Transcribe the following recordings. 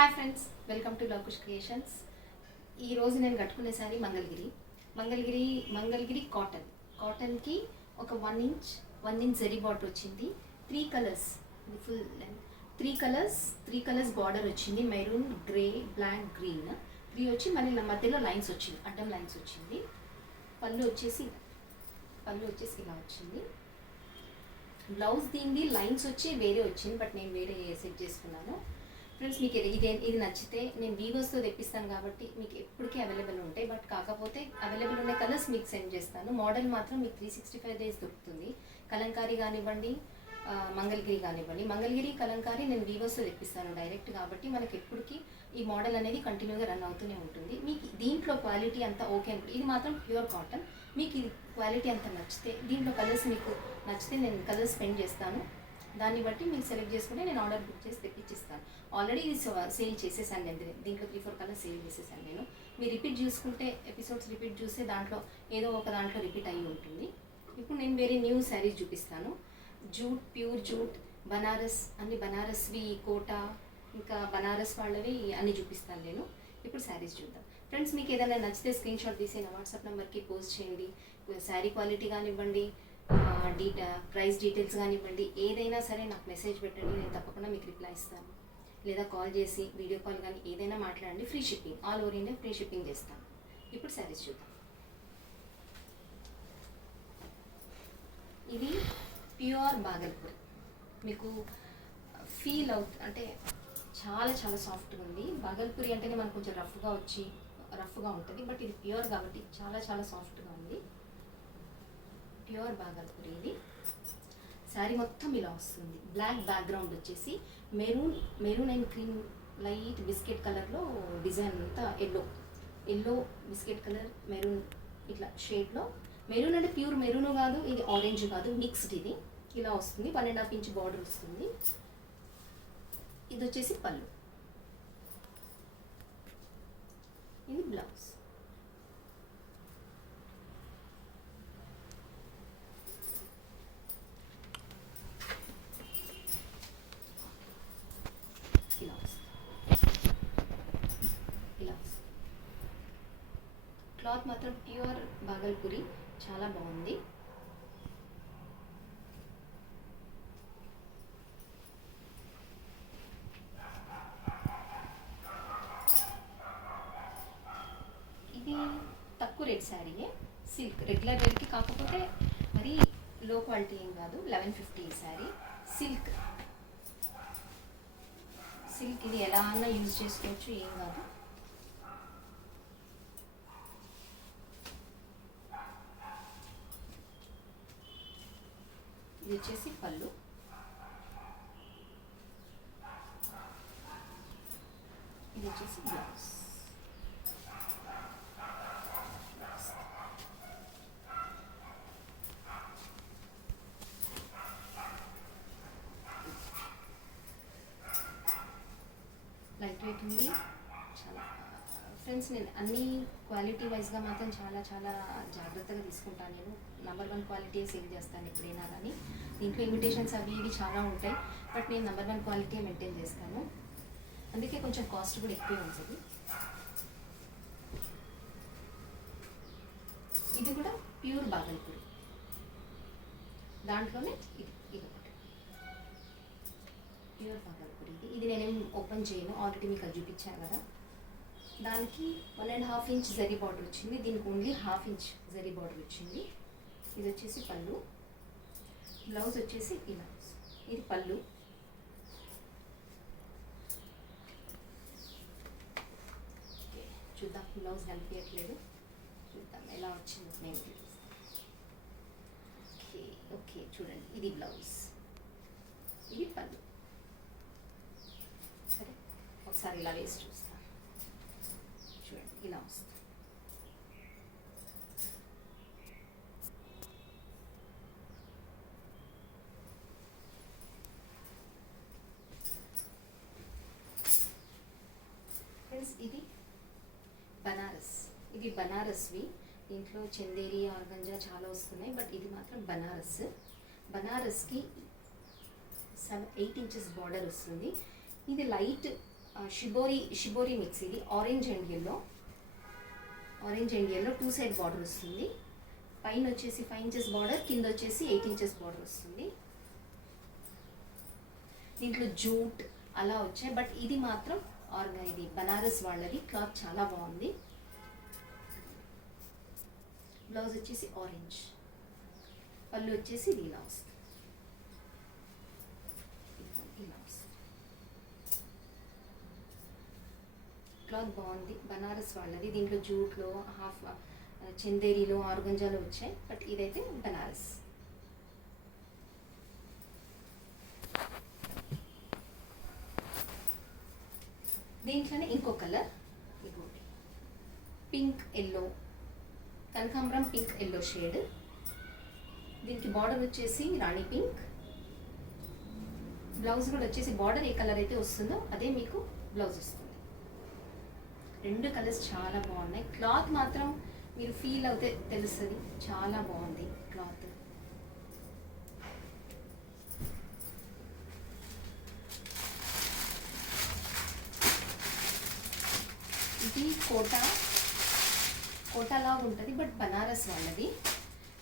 Hi friends, welcome to Lavkush creations. ఈరోజు నేను కట్టుకునే సారీ మంగళగిరి కాటన్కి ఒక 1 ఇంచ్ జరీ బార్డర్ వచ్చింది. 3 colours, full length 3 colours border వచ్చింది. మెరూన్, గ్రే, బ్లాక్, గ్రీన్ 3 వచ్చి మళ్ళీ మధ్యలో లైన్స్ వచ్చింది, అడ్డం లైన్స్ వచ్చింది. పళ్ళు వచ్చేసి ఇలా వచ్చింది. బ్లౌజ్ దీనిది లైన్స్ వచ్చి వేరే వచ్చింది, బట్ నేను వేరే సెట్ చేసుకున్నాను. ఫ్రెండ్స్, మీకు ఇది నచ్చితే నేను వీవర్స్తో తెప్పిస్తాను కాబట్టి మీకు ఎప్పటికీ అవైలబుల్ ఉంటాయి. బట్ కాకపోతే అవైలబుల్ ఉన్న కలర్స్ మీకు సెండ్ చేస్తాను. మోడల్ మాత్రం మీకు 365 days దొరుకుతుంది. కలంకారీ కానివ్వండి, మంగళగిరి కానివ్వండి. మంగళగిరి, కలంకారీ నేను వీవర్స్తో తెప్పిస్తాను డైరెక్ట్, కాబట్టి మనకి ఎప్పటికీ ఈ మోడల్ అనేది కంటిన్యూగా రన్ అవుతూనే ఉంటుంది. మీకు దీంట్లో క్వాలిటీ అంతా ఓకే అనుకుంటే, ఇది మాత్రం ప్యూర్ కాటన్. మీకు ఇది క్వాలిటీ అంతా నచ్చితే, దీంట్లో కలర్స్ మీకు నచ్చితే నేను కలర్స్ స్పెండ్ చేస్తాను. దాన్ని బట్టి మీరు సెలెక్ట్ చేసుకుంటే నేను ఆర్డర్ బుక్ చేసి తెప్పించిస్తాను. ఆల్రెడీ ఇది సేల్ చేసేసాను నేను, దీంట్లో 3-4 కలర్స్ సేల్ చేసేసాను నేను. మీరు రిపీట్ చూసుకుంటే, ఎపిసోడ్స్ రిపీట్ చూస్తే దాంట్లో ఏదో ఒక దాంట్లో రిపీట్ అయ్యి ఉంటుంది. ఇప్పుడు నేను వేరే న్యూ శారీస్ చూపిస్తాను. జూట్, ప్యూర్ జూట్, బనారస్, అన్ని బనారస్వి, కోటా, ఇంకా బనారస్ వాళ్ళవి అన్నీ చూపిస్తాను నేను. ఇప్పుడు శారీస్ చూద్దాం. ఫ్రెండ్స్, మీకు ఏదైనా నచ్చితే స్క్రీన్ షాట్ తీసి నా వాట్సాప్ నెంబర్కి పోస్ట్ చేయండి. శారీ క్వాలిటీ కానివ్వండి, ప్రైస్ డీటెయిల్స్ కానివ్వండి, ఏదైనా సరే నాకు మెసేజ్ పెట్టండి. నేను తప్పకుండా మీకు రిప్లై ఇస్తాను. లేదా కాల్ చేసి వీడియో కాల్ కానీ ఏదైనా మాట్లాడండి. Free shipping, all over India free shipping చేస్తాను. ఇప్పుడు శారీస్ చూద్దాం. ఇది ప్యూర్ బాగల్పూర్. మీకు ఫీల్ అంటే చాలా చాలా సాఫ్ట్గా ఉంది. బాగల్పూరి అంటేనే మనకు కొంచెం రఫ్గా ఉంటుంది, బట్ ఇది ప్యూర్ కాబట్టి చాలా చాలా సాఫ్ట్గా ఉంది. ప్యూర్ బాగల్పూరి. ఇది శారీ మొత్తం ఇలా వస్తుంది. బ్లాక్ బ్యాక్గ్రౌండ్ వచ్చేసి maroon and cream, light biscuit కలర్లో డిజైన్ అంతా ఎల్లో బిస్కెట్ కలర్, మెరూన్ ఇట్లా షేడ్లో. మెరూన్ అంటే ప్యూర్ మెరూన్ కాదు, ఇది ఆరెంజ్ కాదు, మిక్స్డ్. ఇది ఇలా వస్తుంది. 1.5 ఇంచ్ బార్డర్ వస్తుంది. ఇది వచ్చేసి పళ్ళు, ఇది బ్లౌజ్. క్లాత్ మాత్రం ప్యూర్ బాగల్పూరి, చాలా బాగుంది. ఇది తక్కువ రేట్ శారీయే, సిల్క్, రెగ్యులర్ రేట్కి, కాకపోతే మరీ లో క్వాలిటీ ఏం కాదు. 1150 ఈ శారీ. సిల్క్ ఇది ఎలా అన్నా యూజ్ చేసుకోవచ్చు, ఏం కాదు. ఇది వచ్చేసి పళ్ళు, ఇది వచ్చేసి బ్లౌజ్. లైట్ వెయిట్ ఉంది చాలా. ఫ్రెండ్స్, నేను అన్ని క్వాలిటీ వైజ్గా మాత్రం చాలా చాలా జాగ్రత్తగా తీసుకుంటాను. నేను #1 క్వాలిటీ సేల్ చేస్తాను ఎప్పుడైనా కానీ. దీంట్లో ఇమిటేషన్స్ అవి ఇవి చాలా ఉంటాయి, బట్ నేను #1 క్వాలిటీ మెయింటైన్ చేస్తాను. అందుకే కొంచెం కాస్ట్ కూడా ఎక్కువే ఉంటుంది. ఇది కూడా ప్యూర్ బాగల్పూరి, దాంట్లోనే ఇది ఒకటి ప్యూర్ బాగల్పూరి. ఇది నేనేం ఓపెన్ చేయను, ఆల్రెడీ మీకు అది చూపించాను కదా. దానికి 1.5 ఇంచ్ జరీ బార్డర్ వచ్చింది, దీనికి ఓన్లీ 1/2 ఇంచ్ జరీ బార్డర్ వచ్చింది. ఇది వచ్చేసి పళ్ళు, బ్లౌజ్ వచ్చేసి ఇలా. ఇది పళ్ళు, చూద్దాం. బ్లౌజ్ కనిపించట్లేదు, చూద్దాం ఎలా వచ్చింది. నేను ఓకే చూడండి, ఇది బ్లౌజ్, ఇది పళ్ళు. సరే, ఒకసారి ఇలా వేసి చూస్తాను. చూడండి, ఇలా వస్తుంది. ఫ్రెండ్స్, ఇది బనారస్వి. దీంట్లో చందేరి, ఆర్గంజా చాలా వస్తున్నాయి, బట్ ఇది మాత్రం బనారస్కి 8 ఇంచెస్ బార్డర్ వస్తుంది. ఇది లైట్ షిబోరి మిక్స్. ఇది orange and yellow 2 side border వస్తుంది. పైన వచ్చేసి 5 ఇంచెస్ బార్డర్, కింద వచ్చేసి 8 ఇంచెస్ బార్డర్ వస్తుంది. దీంట్లో జూట్ అలా వచ్చాయి, బట్ ఇది మాత్రం ఇది బనారస్ వాళ్ళది. క్లాత్ చాలా బాగుంది. బ్లౌజ్ వచ్చేసి ఆరెంజ్, పళ్ళు వచ్చేసి ఇది ఇలా వస్తుంది. క్లాత్ బాగుంది, బనారస్ వాళ్ళది. దీంట్లో జూట్లో హాఫ్ చందేరిలో ఆరుగంజాలో వచ్చాయి, బట్ ఇదైతే బనారస్. దీంట్లోనే ఇంకో కలర్ ఇంకోటి పింక్ ఎల్లో, కనకాంబరం పింక్ ఎల్లో షేడ్. దీనికి బార్డర్ వచ్చేసి రాణి పింక్. బ్లౌజ్ కూడా వచ్చేసి బార్డర్ ఏ కలర్ అయితే వస్తుందో అదే మీకు బ్లౌజ్ వస్తుంది. 2 కలర్స్ చాలా బాగున్నాయి. క్లాత్ మాత్రం మీరు ఫీల్ అవుతే తెలుస్తుంది, చాలా బాగుంది క్లాత్. ఇది కోటాలా ఉంటుంది, బట్ బనారస్ వాళ్ళది.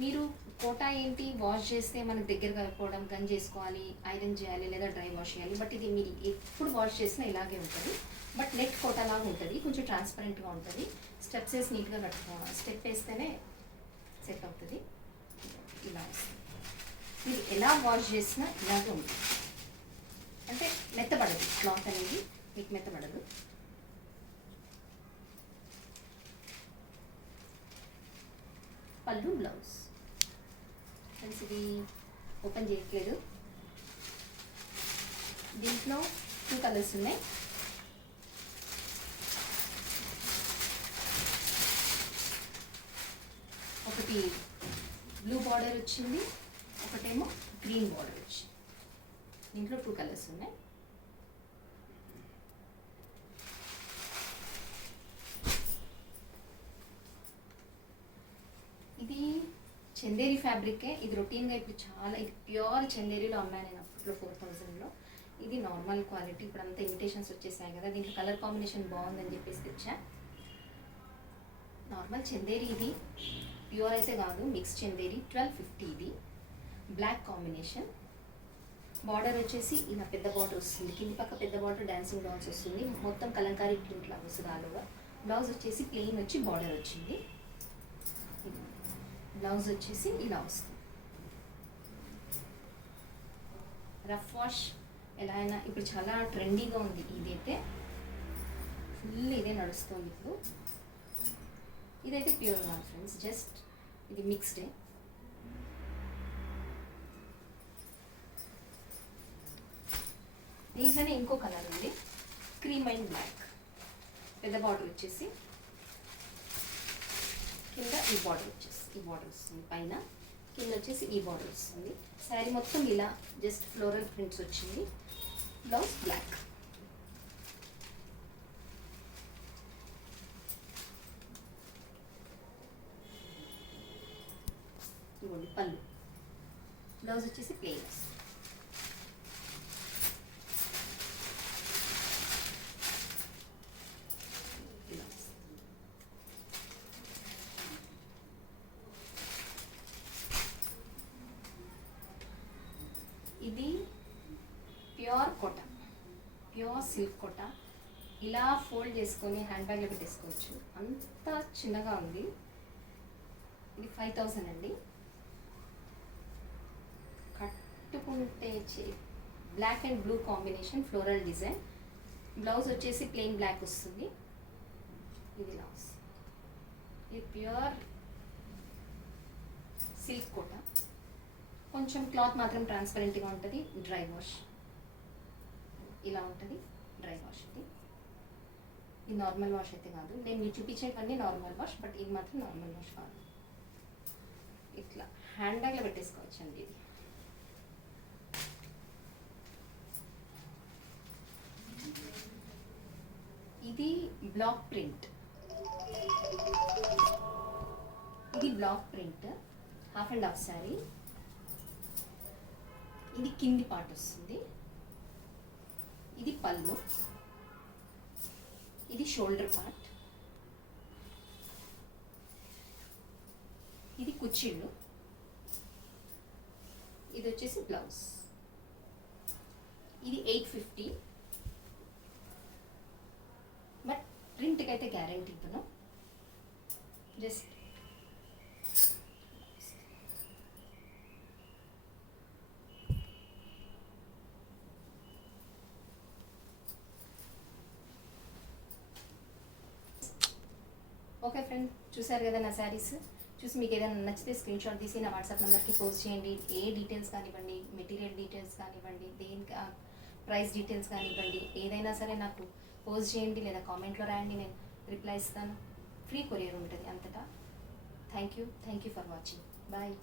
మీరు కోటా ఏంటి, వాష్ చేస్తే మనకు దగ్గరగా అయిపోవడం, గన్ చేసుకోవాలి, ఐరన్ చేయాలి లేదా డ్రై వాష్ చేయాలి. బట్ ఇది మీరు ఎప్పుడు వాష్ చేసినా ఇలాగే ఉంటుంది. బట్ నెట్ కోటాలాగా ఉంటుంది, కొంచెం ట్రాన్స్పరెంట్గా ఉంటుంది. స్టెప్స్ వేసి నీట్గా కట్టుకోవాలి, స్టెప్ వేస్తేనే సెట్ అవుతుంది. ఇలా వస్తుంది. మీరు ఎలా వాష్ చేసినా ఇలాగే ఉంటుంది, అంటే మెత్తబడదు క్లాత్ అనేది, మీకు మెత్తబడదు. పళ్ళు బ్లౌజ్ ఫ్రెండ్స్, ఇది ఓపెన్ చేయట్లేదు. దీంట్లో 2 కలర్స్ ఉన్నాయి. ఒకటి బ్లూ బార్డర్ వచ్చింది, ఒకటేమో గ్రీన్ బార్డర్ వచ్చింది. దీంట్లో 2 కలర్స్ ఉన్నాయి. ఇది చందేరి ఫ్యాబ్రికే. ఇది రొటీన్గా ఇప్పుడు చాలా, ఇది ప్యూర్ చందేరిలో అమ్మాను నేను అప్పట్లో 4000లో. ఇది నార్మల్ క్వాలిటీ, ఇప్పుడు అంతా ఇమిటేషన్స్ వచ్చేసాయి కదా. దీంట్లో కలర్ కాంబినేషన్ బాగుందని చెప్పేసి తెచ్చా. నార్మల్ చందేరి, ఇది ప్యూర్ అయితే కాదు, మిక్స్ చందేరి. 1250 ఇది. Black combination. బార్డర్ వచ్చేసి ఇలా పెద్ద బార్డర్ వస్తుంది, కింది పక్క పెద్ద బార్డర్ డాన్సింగ్ డాన్స్ వస్తుంది. మొత్తం కలంకారీ ప్రింట్ లాగా వస్తుంది ఆల్ ఓవర్. బ్లౌజ్ వచ్చేసి ప్లెయిన్ వచ్చి బార్డర్ వచ్చింది. బ్లౌజ్ వచ్చేసి ఇలా వస్తుంది. రఫ్ వాష్ ఎలా అయినా ఇప్పుడు చాలా ట్రెండీగా ఉంది. ఇదైతే ఫుల్ ఇదే నడుస్తుంది ఇప్పుడు. ఇదైతే ప్యూర్ కాదు ఫ్రెండ్స్, జస్ట్ ఇది మిక్స్డే. దీంట్లోనే ఇంకో కలర్ ఉంది, క్రీమ్ అండ్ బ్లాక్. పెద్ద బార్డర్ వచ్చేసి కింద ఈ బార్డర్ వస్తుంది, పైన కింద వచ్చేసి ఈ బార్డర్ వస్తుంది. శారీ మొత్తం ఇలా జస్ట్ ఫ్లోరల్ ప్రింట్స్ వచ్చింది. Blouse black. ఇవ్వండి పళ్ళు. బ్లౌజ్ వచ్చేసి ప్లెయిన్ వస్తుంది. ఇది pure Kota, pure silk Kota. ఇలా ఫోల్డ్ చేసుకొని హ్యాండ్ బ్యాగ్లో పెట్టేసుకోవచ్చు, అంత చిన్నగా ఉంది. ఇది 5000 అండి. కట్టుకుంటే black and blue combination, floral design. Blouse వచ్చేసి ప్లెయిన్ బ్లాక్ వస్తుంది. ఇది ఇలా వస్తుంది. ఇది ప్యూర్ సిల్క్ కోటా. కొంచెం క్లాత్ మాత్రం ట్రాన్స్పరెంట్గా ఉంటుంది. డ్రై వాష్ ఇలా ఉంటుంది, డ్రై వాష్. ఇది నార్మల్ వాష్ అయితే కాదు, నేను మీరు చూపించేవన్నీ నార్మల్ వాష్, బట్ ఇది మాత్రం నార్మల్ వాష్ కాదు. ఇట్లా హ్యాండ్ బ్యాగ్లో పెట్టేసుకోవచ్చు అండి. ఇది బ్లాక్ ప్రింట్. ఇది black print, half and half sari. ఇది కింది పార్ట్ వస్తుంది. ఇది పళ్ళు. ఇది షోల్డర్ పార్ట్, ఇది కుచ్చిళ్ళు, ఇది వచ్చేసి బ్లౌజ్. ఇది 850. బట్ ప్రింట్కి అయితే గ్యారంటీ ఇవ్వను. జస్ట్ ఓకే ఫ్రెండ్, చూసారు కదా నా శారీస్. చూసి మీకు ఏదైనా నచ్చితే స్క్రీన్ షాట్ తీసి నా వాట్సాప్ నెంబర్కి పోస్ట్ చేయండి. ఏ డీటెయిల్స్ కానివ్వండి, మెటీరియల్ డీటెయిల్స్ కానివ్వండి, దేనికి ప్రైస్ డీటెయిల్స్ కానివ్వండి, ఏదైనా సరే నాకు పోస్ట్ చేయండి లేదా కామెంట్లో రాయండి, నేను రిప్లై ఇస్తాను. ఫ్రీ కొరియర్ ఉంటుంది అంతటా. Thank you for watching. Bye.